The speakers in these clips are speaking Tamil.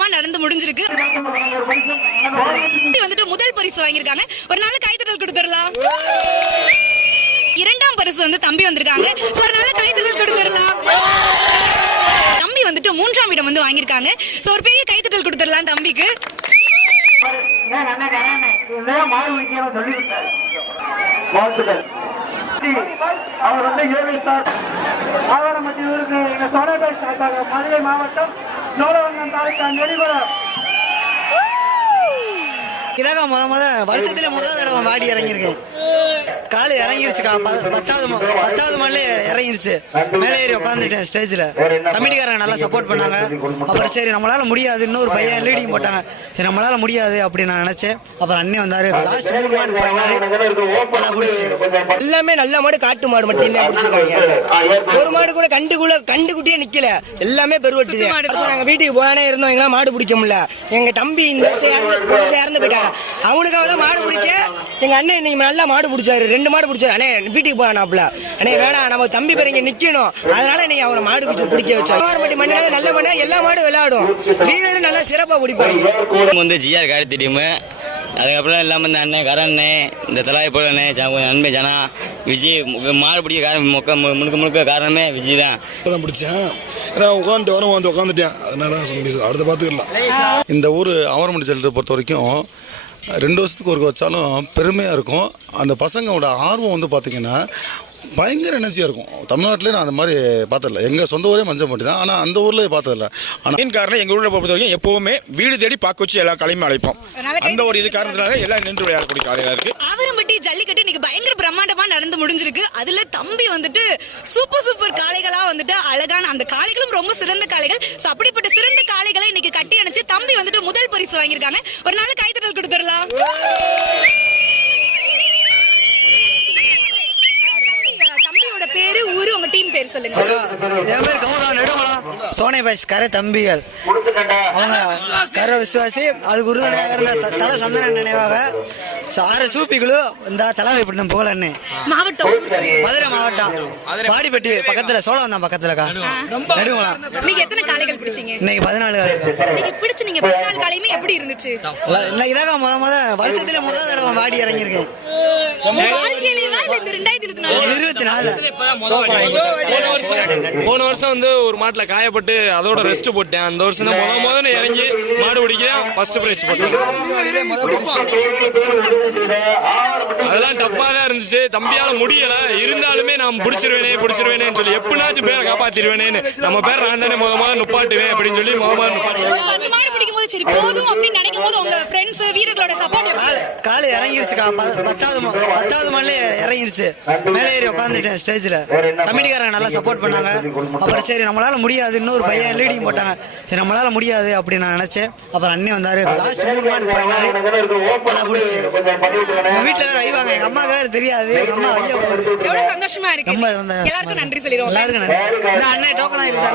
பிரம்மாண்டமா நடந்து முடிஞ்சிருக்கு. வந்துட்டு முதல் பரிசு வாங்கியிருக்காங்க. ஒரு நாள் கைத்தட்டல் கொடுத்துடலாம். இரண்டாம் பரிசு வந்து தம்பி வந்திருக்காங்க. ஸோ ஒரு நாள் கைத்தட்டல் கொடுத்துடலாம். தம்பி வந்துட்டு மூன்றாம் இடம் வந்து வாங்கியிருக்காங்க. சோ ஒரு பெரிய கைத்தட்டல் கொடுத்துடலாம் தம்பிக்கு. அவர் வந்து ஏழை சார். சார்பாக மதுரை மாவட்டம் சோழவங்கம் தாலுக்கா நெறிபுரம் முத முத வருஷத்துல முதல் தடவை மாடி இறங்கியிருக்கேன். காலு இறங்கிருச்சுக்கா ப- பத்தாவது பத்தாவது மாடிலே இறங்கிருச்சு. மேலே ஏறி உட்காந்துட்டேன் ஸ்டேஜில். கமிட்டிக்காரங்க நல்லா சப்போர்ட் பண்ணாங்க. அப்புறம் சரி நம்மளால முடியாது இன்னொரு பையன் லீடிங் போட்டாங்க. சரி நம்மளால முடியாது அப்படின்னு நான் நினைச்சேன். அப்புறம் அண்ணன் வந்தாரு லாஸ்ட் மூணு மாடு பண்ணாரு. நல்லா பிடிச்சி. எல்லாமே நல்ல மாடு காட்டு மாடு மட்டும்தான் பிடிச்சிருக்காங்க ஒரு மாடு கூட கண்டுக்குள்ள கண்டுக்குட்டியே நிக்கல. எல்லாமே பெருவட்டுது. சுத்து மாடு. வருஷம் நாங்க வீட்டுக்கு போனானே இருந்தோம் எங்களாம் மாடு பிடிக்க முடியல. எங்க தம்பி இந்த இறந்து போன இறந்து போயிட்டாங்க. அவனுக்காக தான் மாடு பிடிக்க எங்க அண்ணன் இன்னைக்கு நல்லா மாடு பிடிச்சாரு. ரெண்டு மாடு பிடிச்சாரு அண்ணே வீட்டுக்கு போனாப்ல அண்ணே வேணாம் நம்ம தம்பி பேர் இங்க நிக்கணும். அதனால இன்னைக்கு அவனை மாடு பிடிச்சி பிடிக்க வச்சோம் ஆவாரம்பட்டி மண்ணினால நல்ல மண்ணா எல்லா மாடும் விளையாடும். வீரரும் நல்லா சிறப்பா பிடிப்பாங்க. வந்து ஜிஆர் கார்த்தி டீமு அதுக்கப்புறம் இல்லாமல் இந்த அண்ணன் கரண் இந்த தலாய் போல அண்ணன் நன்மை ஜனா விஜய் மாடு பிடிக்க காரணம் மொக்க மு- முழுக்க முழுக்க காரணமே விஜய் தான். தான் பிடிச்சேன். ஏன்னா உட்காந்துட்டு வரும் வந்து உட்காந்துட்டேன் அதனால தான் சொல்ல முடியாது. அடுத்த பார்த்துக்கலாம். இந்த ஊர் அவரமண்டி செல்றதை பொறுத்த வரைக்கும் ரெண்டு வருஷத்துக்கு ஒரு வச்சாலும் பெருமையாக இருக்கும். அந்த பசங்களோட ஆர்வம் வந்து பார்த்திங்கன்னா பயங்கர எனர்ஜியாக இருக்கும். தமிழ்நாட்டிலே நான் அந்த மாதிரி பார்த்ததில்ல. எங்கள் சொந்த ஊரே மஞ்சள் தான். ஆனால் அந்த ஊரில் பார்த்ததில்ல. ஆனால் மெயின் காரணம் எங்க ஊர்ல பொறுத்த வரைக்கும் எப்பவுமே வீடு தேடி பார்க்க வச்சு எல்லா கலையுமே அழைப்போம். அந்த ஒரு இது காரணத்தினால எல்லாம் நின்று விளையாடக்கூடிய காலையில இருக்கு. ஆவரம்பட்டி ஜல்லிக்கட்டு இன்னைக்கு பயங்கர பிரம்மாண்டமா நடந்து முடிஞ்சிருக்கு. அதுல தம்பி வந்துட்டு சூப்பர் சூப்பர் காளைகளா வந்துட்டு அழகான அந்த காளைகளும் ரொம்ப சிறந்த காளைகள். சோ அப்படிப்பட்ட சிறந்த காளைகளை இன்னைக்கு கட்டி அணைச்சு தம்பி வந்துட்டு முதல் பரிசு வாங்கியிருக்காங்க. ஒரு நாள் கைத்தட்டல் கொடுத்துடலாம் தம்பியோட பேரு ஊரு உங்க டீம் பேர் சொல்லுங்க அக்கா என் பேர் கௌரா நெடுமலம் சோனை பாய்ஸ் கரை தம்பிகள். அவங்க கரை விசுவாசி அதுக்கு உறுதுணையாக இருந்த த- தல சந்தன நினைவாக ஆறு சூப்பிக்குழு இந்த தலைவைப்பட்டினம் புகழண்ணே மாவட்டம். மதுரை மாவட்டம். வாடிப்பட்டி பக்கத்துல சோழவந்தான் பக்கத்துலக்கா நெடுமலம் நீங்க எத்தனை காளைகள் பிடிச்சீங்க? இன்னைக்கு பதினாலு கால் இருக்கு. நீங்க பிடிச்ச நீங்க பதினாலு எப்படி இருந்துச்சு? இன்னைக்கு இதாக்கா முத முத வருஷத்துல முதல் தடவை மாடி இறங்கியிருக்கேன். இருபத்தி நாலு. போன வருஷம். போன வருஷம். வந்து ஒரு மாட்டுல காயப்பட்டு அதோட ரெஸ்ட் போட்டேன். அந்த வருஷம் தான் முத முதல்ல இறங்கி மாடு பிடிக்கிறேன். ஃபர்ஸ்ட் பிரைஸ் போட்டேன். அதெல்லாம் டஃப்பா தான் இருந்துச்சு. தம்பியால முடியல. இருந்தாலுமே நான் பிடிச்சிருவேனே பிடிச்சிருவேனேன்னு சொல்லி எப்படினாச்சும் பேரை காப்பாத்திடுவேனேன்னு. நம்ம பேர் நான் தானே முத முதல்ல நுப்பாட்டுவேன் அப்படின்னு சொல்லி முத முதல்ல நுப்பாட்டுவேன். சரி போதும் அப்படின்னு நினைக்கும் போது உங்க ஃப்ரெண்ட்ஸ் வீரர்களோட சப்போர்ட் காலு காலு இறங்கிருச்சுக்கா ப- பத்தாவது மா- பத்தாவது மாடிலே இறங்கிருச்சு. மேலே ஏறி உட்காந்துட்டேன் ஸ்டேஜில் கமிட்டிக்காரங்க நல்லா சப்போர்ட் பண்ணாங்க. அப்புறம் சரி நம்மளால முடியாது இன்னொரு பையன் லீடிங் போட்டாங்க. சரி நம்மளால முடியாது அப்படின்னு நான் நினைச்சேன். அப்புறம் அண்ணன் வந்தாரு லாஸ்ட் மூணு மாடு பண்ணாரு. நல்லா பிடிச்சி. எங்க வீட்டில் வேற வைவாங்க எங்க அம்மாவுக்கு வேற தெரியாது. எங்க அம்மா வைய போகுது. எவ்வளவு சந்தோஷமா இருக்கு. ரொம்ப எல்லாருக்கும் நன்றி சொல்லிடுவோம். எல்லாருக்கும் நன்றி. இந்த அண்ணன் டோக்கன் சொல்லிடுவோம்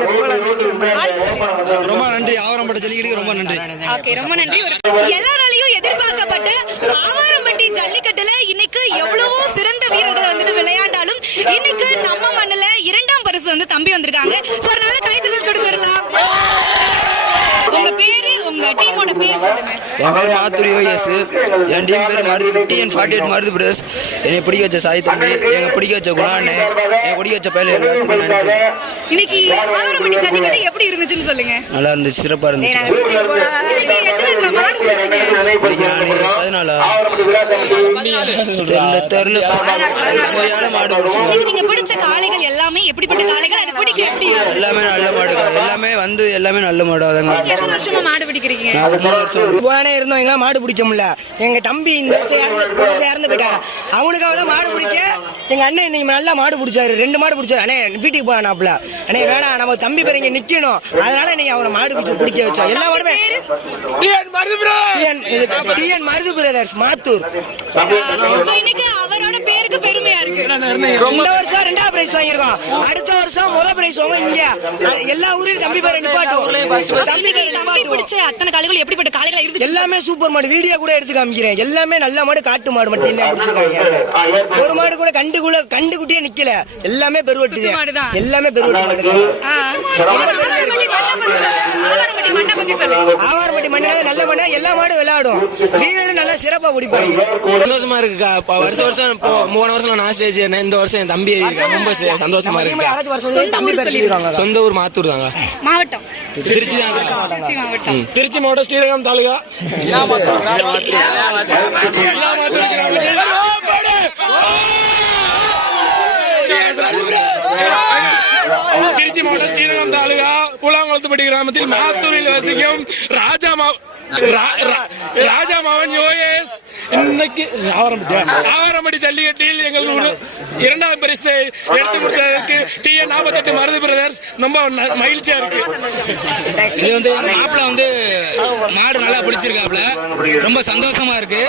ரொம்ப நன்றி. ஆவரம்பட்ட ஜல்லிக்கட்டுக்கு ரொம்ப நன்றி. ஓகே ரொம்ப நன்றி. ஒரு எல்லாராலையும் எதிர்பார்க்கப்பட்ட ஆவாரம்பட்டி ஜல்லிக்கட்டுல இன்னைக்கு எவ்வளவோ சிறந்த வீரர்கள் வந்துட்டு விளையாண்டாலும் இன்னைக்கு நம்ம மண்ணுல இரண்டாம் பரிசு வந்து தம்பி வந்திருக்காங்க. சோ அதனால கைத்தட்டல் கொடுத்துடலாம் உங்க பேரு உங்க டீமோட பேர் சொல்லுங்க என் பேர் மாத்தூர் யோஎஸ் என் டீம் பேர் Marudhu TN forty eight Marudhu brothers என்னை பிடிக்க வச்ச சாய் தம்பி எங்க பிடிக்க வச்ச குணாண்ணே என்னை பிடிக்க வச்ச பயில எல்லாத்துக்கும் நன்றி இன்னைக்கு ஆவாரம்பட்டி ஜல்லிக்கட்டு எப்படி இருந்துச்சுன்னு சொல்லுங்க. நல்லா இருந்துச்சு சிறப்பாக இருந்துச்சு. இன்னைக்கு மாடு நான் பதினாலா? தெரியல முடியாத மாடு பிடிச்சோம் நீங்க பிடிச்ச காளைகள் எல்லாமே எப்படிப்பட்ட காளைகள்? அது பிடிக்க எப்படி எல்லாமே நல்ல மாடுக்கா. எல்லாமே வந்து எல்லாமே நல்ல மாடு அதாங்க மாடு பிடிக்கிறீங்க? நான் ஒரு மூணு வருஷம். போனே இருந்தோம் எங்களாம் மாடு பிடிக்க முடியல. எங்க தம்பி இந்த வருஷம் இறந்து வருஷம் இறந்து போயிட்டாங்க அவனுக்காக தான் மாடு பிடிக்க எங்க அண்ணன் இன்னைக்கு நல்லா மாடு பிடிச்சாரு. ரெண்டு மாடு பிடிச்சாரு. அண்ணே வீட்டுக்கு போனாப்ல அண்ணே வேணாம் நம்ம தம்பி பேர் இங்க நிக்கணும். அதனால இன்னைக்கு அவனை மாடு பிடிச்சி பிடிக்க வச்சோம். எல்லா மாடுமே டிஎன் மருது பிரதர்ஸ் மாத்தூர். அவரோட பேருக்கு பெருமையா இருக்கு. இந்த வருஷம் ரெண்டாவது பிரைஸ் வாங்கியிருக்கோம். அடுத்த வருஷம் முதல் பிரைஸ் வாங்க இங்க. எல்லா ஊரையும் தம்பி பேரை நிப்பாட்டும். தம்பி பேரை பிடிச்ச அத்தனை காளைகள் எப்படிப்பட்ட காளைகளா இருந்துச்சு எல்லாமே சூப்பர் மாடு. வீடியோ கூட எடுத்து காமிக்கிறேன். எல்லாமே நல்ல மாடு காட்டு மாடு மட்டும் தான் பிடிச்சிருக்காங்க. ஒரு மாடு கூட கண்டுக்குள்ள கண்டுக்குட்டியே நிக்கல. எல்லாமே பெருவட்டு. எல்லாமே பெருவட்டு மாடு ஆ. ஆவாரம்பட்டி மண்ணை நல்ல மண்ணா எல்லா மாடும் விளையாடும். நல்லா சிறப்பா பிடிப்பாங்க. சந்தோஷமா இருக்குக்கா. வருஷம் வருஷம் இப்போ மூணு வருஷம் நான் ஸ்டேஜ் ஏறினேன் இந்த வருஷம் என் தம்பி ரொம்ப ச- சந்தோஷமா யாராச்சும் வருஷம் வந்து தம்பி பேர் சொல்லிடுவாங்க சொந்த ஊர் மாத்தூர் தாங்க. மாவட்டம். திருச்சி தாங்க திருச்சி மாவட்டம். திருச்சி மாவட்டம். ஸ்ரீரங்கம் தாலுகா. திருச்சி மாவட்டம் ஸ்ரீரங்கம் தாலுகா பூலாங்குளத்துப்பட்டி கிராமத்தில் மாத்தூரில் வசிக்கும் ராஜா மா ரா- ரா- ராஜா மகன் யோகேஷ் இன்னைக்கு ஆவரம்பட்டி ஜல்லிக்கட்டில் எங்கள் இரண்டாவது பரிசை எடுத்து கொடுத்ததற்கு டி என் நாற்பத்தெட்டு மருது பிரதர்ஸ். ரொம்ப மகிழ்ச்சியா இருக்கு. இது வந்து மாப்பிள்ள வந்து மாடு நல்லா பிடிச்சிருக்காப்ல ரொம்ப சந்தோஷமா இருக்கு.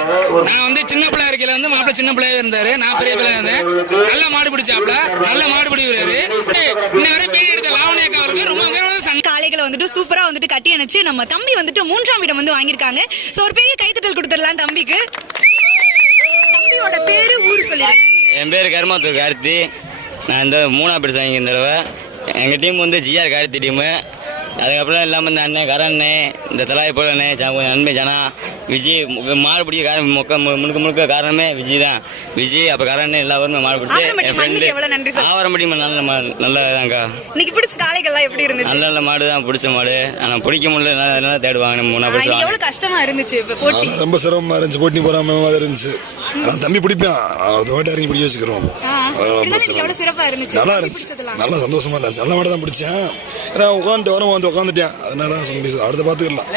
நான் வந்து சின்ன பிள்ளை இருக்கையில வந்து மாப்பிள்ள சின்ன பிள்ளையா இருந்தாரு. நான் பெரிய பிள்ளையா இருந்தேன். நல்ல மாடு பிடிச்சாப்ல நல்ல மாடு பிடிக்கிறாரு. இன்ன வரை பீடி எடுத்த லாவணியக்கா அவருக்கு ரொம்ப. காளைகளை வந்துட்டு சூப்பரா வந்துட்டு கட்டி அணைச்சு நம்ம தம்பி வந்துட்டு மூன்றாம் இடம் வந்து வாங்கியிருக்காங்க. சோ ஒரு பெரிய கைத்தட்டல் கொடுத்துடலாம் தம்பிக்கு. தம்பியோட பேரு ஊர் என் பேர் கருமாத்தூர் கார்த்தி. நான் இந்த மூணா பரிசு வாங்கி இந்த தடவை. எங்கள் டீம் வந்து ஜிஆர் கார்த்தி டீமு. அதுக்கப்புறம் இல்லாமல் இந்த அண்ணன் கரண்ணே இந்த தலாய் போலண்ணே நன்மை ஜனா விஜய் மாடு பிடிக்க காரணம் மொக்க மு- முழுக்க முழுக்க காரணமே விஜய் தான். விஜய் அப்போ கரண்ணே எல்லா பேருமே மாடு பிடிச்சி என் ஃப்ரெண்டு. ஆவரம்பட்டி நல்ல மா- நல்லதாங்க்கா இன்னைக்கு பிடிச்ச காளைகள்லாம் எப்படி இருந்துச்சு? நல்ல நல்ல மாடு தான் பிடிச்ச மாடு. ஆனால் பிடிக்க முடியல அதனால- தேடுவாங்க நம்ம மூணா ஆ, பரிசு இன்னைக்கு வாங்க எவ்வளவு கஷ்டமா இருந்துச்சு இப்ப போட்டி? அதெல்லாம் ரொம்ப சிரமமாக இருந்துச்சு போட்டி போகாம மாதிரி இருந்துச்சு. ஆனால் தம்பி பிடிப்பான். அடுத்த வாட்டி இறங்கி பிடிக்க வச்சுக்கிறோம். நல்லா இருந்துச்சு. நல்லா சந்தோஷமா இருந்துச்சு. நல்ல மாடு தான் பிடிச்சேன். ஏன்னா உட்காந்துட்டு வரும் வந்து உட்காந்துட்டேன் அதனால சொல்லி அடுத்த பார்த்துக்கலாம்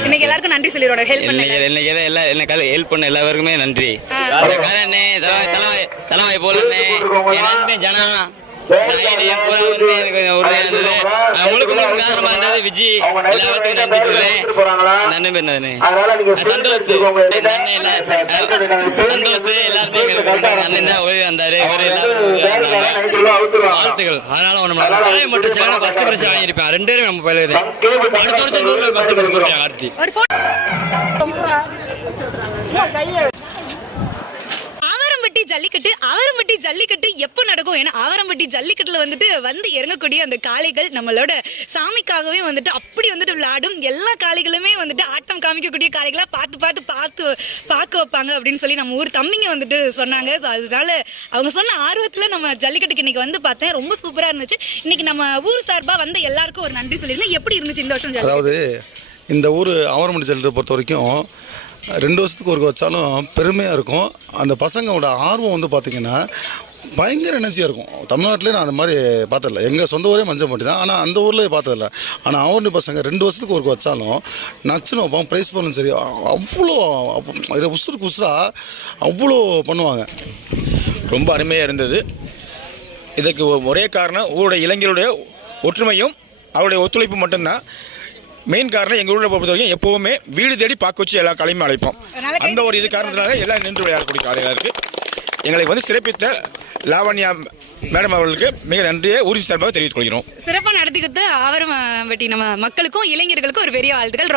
இன்னைக்கு எல்லாருக்கும் நன்றி சொல்லிடுவோட ஹெல்ப் பண்ணுங்க. இன்னைக்கு எல்லாம் எல்லா என்ன ஹெல்ப் பண்ண எல்லாருக்குமே நன்றி. ஆ. கரண்ணே தலவாய் தலவாய் போலண்ணே ஜனா. ஒரு முழுக்க முழுக்க காரணமா இருந்தது விஜி எல்லாத்துக்கும் நன்றி சொல்றேன். நன்றி பேர் சந்தோஷ். சந்தோஷ் எல்லாருமே எங்களுக்கு அண்ணன் தான் உதவி வந்தாரு இவர் எல்லாரும் வாழ்த்துக்கள். அதனால நம்ம மட்டும் சில ஃபர்ஸ்ட் பிரைஸ் வாங்கியிருப்பேன் ரெண்டு பேரும் நம்ம பயிலுது அடுத்த வருஷம் நூறு ஃபர்ஸ்ட் பிரைஸ் ஆவரம்பட்டி ஜல்லிக்கட்டு ஆவரம்பட்டி ஜல்லிக்கட்டு எப்போ நடக்கும்? ஏன்னா ஆவரம்பட்டி ஜல்லிக்கட்டில் வந்துட்டு வந்து இறங்கக்கூடிய அந்த காளைகள் நம்மளோட சாமிக்காகவே வந்துட்டு அப்படி வந்துட்டு விளையாடும். எல்லா காளைகளுமே வந்துட்டு ஆட்டம் காமிக்கக்கூடிய காளைகளாக பார்த்து பார்த்து பார்த்து பார்க்க வைப்பாங்க அப்படின்னு சொல்லி நம்ம ஊர் தம்பிங்க வந்துட்டு சொன்னாங்க. ஸோ அதனால அவங்க சொன்ன ஆர்வத்தில் நம்ம ஜல்லிக்கட்டுக்கு இன்னைக்கு வந்து பார்த்தேன். ரொம்ப சூப்பராக இருந்துச்சு. இன்னைக்கு நம்ம ஊர் சார்பாக வந்த எல்லாருக்கும் ஒரு நன்றி சொல்லிருந்தேன் எப்படி இருந்துச்சு இந்த வருஷம் அதாவது இந்த ஊர் ஆவரம்பட்டி ஜல்லிக்கட்டை பொறுத்த வரைக்கும் ரெண்டு வருஷத்துக்கு ஒரு வச்சாலும் பெருமையாக இருக்கும். அந்த பசங்களோட ஆர்வம் வந்து பார்த்திங்கன்னா பயங்கர எனர்ஜியாக இருக்கும். தமிழ்நாட்டிலே நான் அந்த மாதிரி பார்த்ததில்ல. எங்கள் சொந்த ஊரே மஞ்சள் தான். ஆனால் அந்த ஊரில் பார்த்ததில்ல. ஆனால் ஆவரணி பசங்க ரெண்டு வருஷத்துக்கு ஒரு வச்சாலும் நச்சுன்னு வைப்பான் ப்ரைஸ் பண்ணணும் சரி அவ்வளோ இதை உசுருக்கு உசுரா அவ்வளோ பண்ணுவாங்க. ரொம்ப அருமையாக இருந்தது. இதுக்கு ஒரே காரணம் ஊருடைய இளைஞருடைய ஒற்றுமையும் அவருடைய ஒத்துழைப்பு மட்டும்தான். மெயின் காரணம் எங்கள் ஊரில் பொறுத்த வரைக்கும் எப்போவுமே வீடு தேடி பார்க்க வச்சு எல்லா கலையுமே அழைப்போம். அந்த ஒரு இது காரணத்தினால எல்லாம் நின்று விளையாடக்கூடிய காலையில் இருக்குது எங்களை வந்து சிறப்பித்த லாவண்யா மேடம் அவர்களுக்கு மிக நன்றியை உறுதி சார்பாக தெரிவித்துக் கொள்கிறோம். சிறப்பாக நடத்திக்கிட்டு ஆவரம் வெட்டி நம்ம மக்களுக்கும் இளைஞர்களுக்கும் ஒரு பெரிய வாழ்த்துக்கள்.